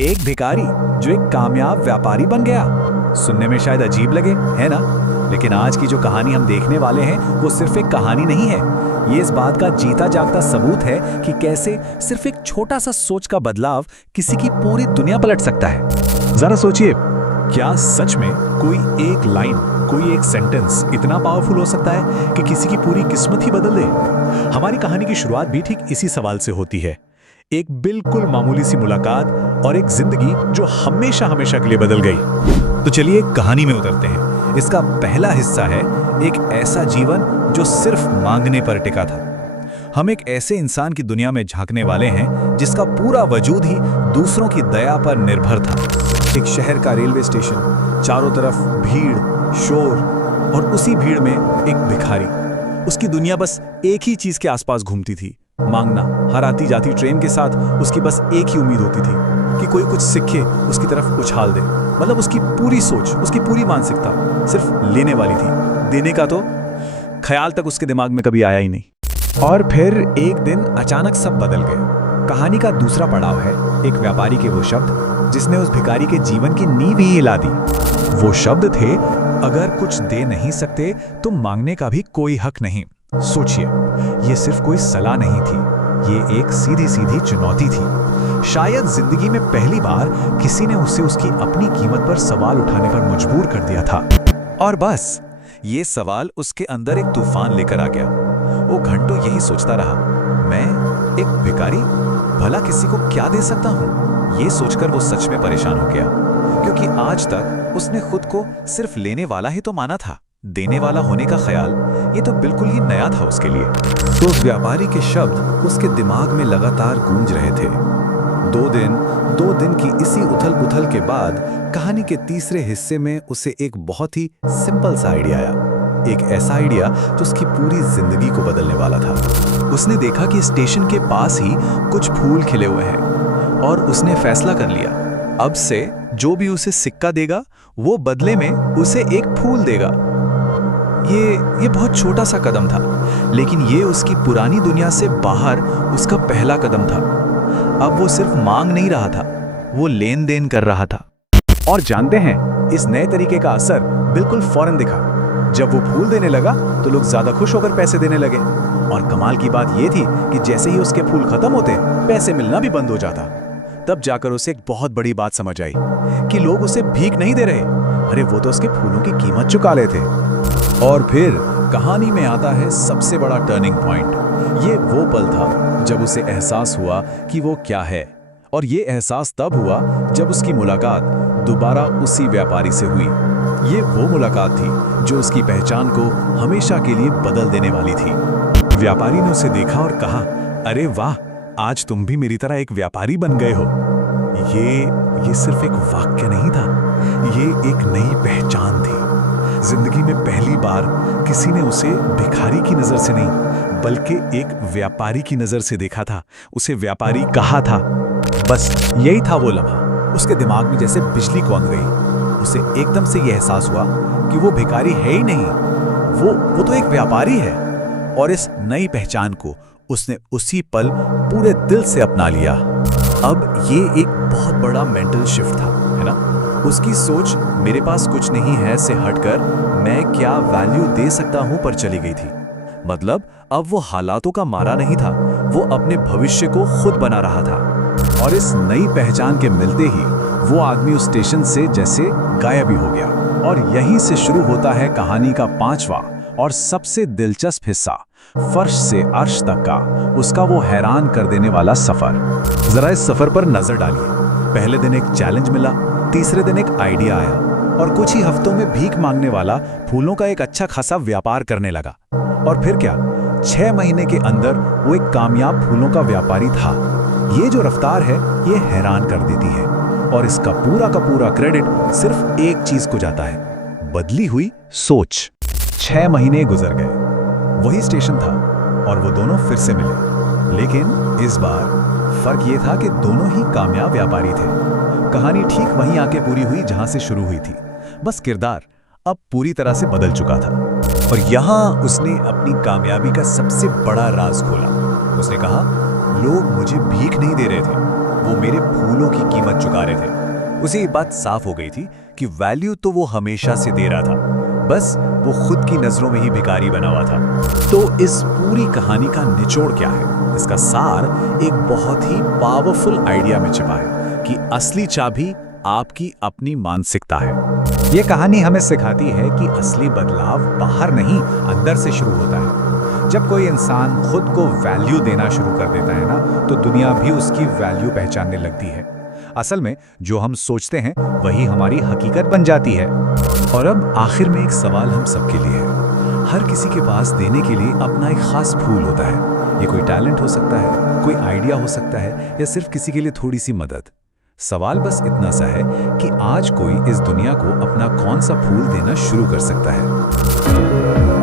एक भिखारी जो एक कामयाब व्यापारी बन गया। सुनने में शायद अजीब लगे, है ना? लेकिन आज की जो कहानी हम देखने वाले हैं वो सिर्फ एक कहानी नहीं है। ये इस बात का जीता जागता सबूत है कि कैसे सिर्फ एक छोटा सा सोच का बदलाव किसी की पूरी दुनिया पलट सकता है। जरा सोचिए, क्या सच में कोई एक लाइन, कोई एक सेंटेंस इतना पावरफुल हो सकता है कि किसी की पूरी किस्मत ही बदल दे? हमारी कहानी की शुरुआत भी ठीक इसी सवाल से होती है। एक बिल्कुल मामूली सी मुलाकात और एक जिंदगी जो हमेशा हमेशा के लिए बदल गई। तो चलिए कहानी में उतरते हैं। इसका पहला हिस्सा है एक ऐसा जीवन जो सिर्फ मांगने पर टिका था। हम एक ऐसे इंसान की दुनिया में झांकने वाले हैं जिसका पूरा वजूद ही दूसरों की दया पर निर्भर था। एक शहर का रेलवे स्टेशन, चारों तरफ भीड़, शोर, और उसी भीड़ में एक भिखारी। उसकी दुनिया बस एक ही चीज के आसपास घूमती थी, मांगना। हर आती जाती ट्रेन के साथ उसकी बस एक ही उम्मीद होती थी कि कोई कुछ सीखे, उसकी तरफ उछाल दे। मतलब उसकी पूरी सोच, उसकी पूरी मानसिकता सिर्फ लेने वाली थी, देने का तो ख्याल तक उसके दिमाग में कभी आया ही नहीं। और फिर एक दिन अचानक सब बदल गया। कहानी का दूसरा पड़ाव है एक व्यापारी के वो शब्द जिसने उस भिखारी के जीवन की नींव ही हिला दी। वो शब्द थे, अगर कुछ दे नहीं सकते तो मांगने का भी कोई हक नहीं। सोचिए, ये सिर्फ कोई सलाह नहीं थी, ये एक सीधी सीधी चुनौती थी। शायद जिंदगी में पहली बार किसी ने उसे उसकी अपनी कीमत पर सवाल उठाने पर मजबूर कर दिया था। और बस ये सवाल उसके अंदर एक तूफान लेकर आ गया। वो घंटों यही सोचता रहा, मैं एक भिखारी, भला किसी को क्या दे सकता हूँ? ये सोचकर वो सच में परेशान हो गया, क्योंकि आज तक उसने खुद को सिर्फ लेने वाला ही तो माना था। देने वाला होने का ख्याल ये तो बिल्कुल ही नया था उसके लिए। तो उस व्यापारी के शब्द उसके दिमाग में लगातार गूंज रहे थे। दो दिन की इसी उथल पुथल के बाद कहानी के तीसरे हिस्से में उसे एक बहुत ही सिंपल सा आइडिया आया। एक ऐसा आइडिया जो उसकी पूरी जिंदगी को बदलने वाला था। उसने देखा कि स्टेशन के पास ही कुछ फूल खिले हुए हैं और उसने फैसला कर लिया, अब से जो भी उसे सिक्का देगा वो बदले में उसे एक फूल देगा। ये बहुत छोटा सा कदम था, लेकिन ये उसकी पुरानी दुनिया से बाहर उसका पहला कदम था। अब वो सिर्फ मांग नहीं रहा था, वो लेन देन कर रहा था। और जानते हैं, इस नए तरीके का असर बिल्कुल फौरन दिखा। जब वो फूल देने लगा तो लोग ज्यादा खुश होकर पैसे देने लगे। और कमाल की बात ये थी कि जैसे ही उसके फूल खत्म होते, पैसे मिलना भी बंद हो जाता। तब जाकर उसे एक बहुत बड़ी बात समझ आई कि लोग उसे भीख नहीं दे रहे, अरे वो तो उसके फूलों की कीमत चुका रहे थे। और फिर कहानी में आता है सबसे बड़ा टर्निंग पॉइंट। ये वो पल था जब उसे एहसास हुआ कि वो क्या है। और ये एहसास तब हुआ जब उसकी मुलाकात दोबारा उसी व्यापारी से हुई। ये वो मुलाकात थी जो उसकी पहचान को हमेशा के लिए बदल देने वाली थी। व्यापारी ने उसे देखा और कहा, अरे वाह, आज तुम भी मेरी तरह एक व्यापारी बन गए हो। ये सिर्फ एक वाक्य नहीं था, ये एक नई पहचान थी। जिंदगी में पहली बार किसी ने उसे भिखारी की नजर से नहीं, बल्कि एक व्यापारी की नजर से देखा था। उसे व्यापारी कहा था। बस यही था वो लम्हा। उसके दिमाग में जैसे बिजली कौंध गई। उसे एकदम से यह एहसास हुआ कि वो भिखारी है ही नहीं, वो तो एक व्यापारी है। और इस नई पहचान को उसने उसी पल पूरे दिल से अपना लिया। अब ये एक बहुत बड़ा मेंटल शिफ्ट था, है ना? उसकी सोच मेरे पास कुछ नहीं है से हटकर मैं क्या वैल्यू दे सकता हूं पर चली गई थी। मतलब अब वो हालातों का मारा नहीं था, वो अपने भविष्य को खुद बना रहा था। और इस नई पहचान के मिलते ही वो आदमी उस स्टेशन से जैसे गायब ही हो गया। और यहीं से शुरू होता है कहानी का पांचवा और सबसे दिलचस्प हिस्सा, फर्श से अर्श तक का उसका वो हैरान कर देने वाला सफर। जरा इस सफर पर नजर डालिए। पहले दिन एक चैलेंज मिला, तीसरे दिन एक आइडिया आया, और कुछ ही हफ्तों में भीख मांगने वाला फूलों का एक अच्छा खासा व्यापार करने लगा। और फिर क्या, 6 महीने के अंदर वो एक कामयाब फूलों का व्यापारी था। ये जो रफ्तार है ये हैरान कर देती है। और इसका पूरा का पूरा क्रेडिट सिर्फ एक चीज को जाता है, बदली हुई सोच। 6 महीने गुजर गए, वही स्टेशन था और वो दोनों फिर से मिले। लेकिन इस बार फर्क ये था कि दोनों ही कामयाब व्यापारी थे। कहानी ठीक वहीं आके पूरी हुई जहां से शुरू हुई थी, बस किरदार अब पूरी तरह से बदल चुका था। और यहां उसने अपनी कामयाबी का सबसे बड़ा राज खोला। उसने कहा, लोग मुझे भीख नहीं दे रहे थे, वो मेरे फूलों की कीमत चुका रहे थे। उसे ये बात साफ हो गई थी कि वैल्यू तो वो हमेशा से दे रहा था, बस वो खुद की नजरों में ही भिखारी बना हुआ था। तो इस पूरी कहानी का निचोड़ क्या है? इसका सार एक बहुत ही पावरफुल आइडिया में छिपा है कि असली चाबी आपकी अपनी मानसिकता है। ये कहानी हमें सिखाती है कि असली बदलाव बाहर नहीं, अंदर से शुरू होता है। जब कोई इंसान खुद को वैल्यू देना शुरू कर देता है ना, तो दुनिया भी उसकी वैल्यू पहचानने लगती है। असल में जो हम सोचते हैं वही हमारी हकीकत बन जाती है। और अब आखिर में एक सवाल हम सबके लिए है। हर किसी के पास देने के लिए अपना एक खास फूल होता है। ये कोई टैलेंट हो सकता है, कोई आइडिया हो सकता है, या सिर्फ किसी के लिए थोड़ी सी मदद। सवाल बस इतना सा है कि आज कोई इस दुनिया को अपना कौन सा फूल देना शुरू कर सकता है।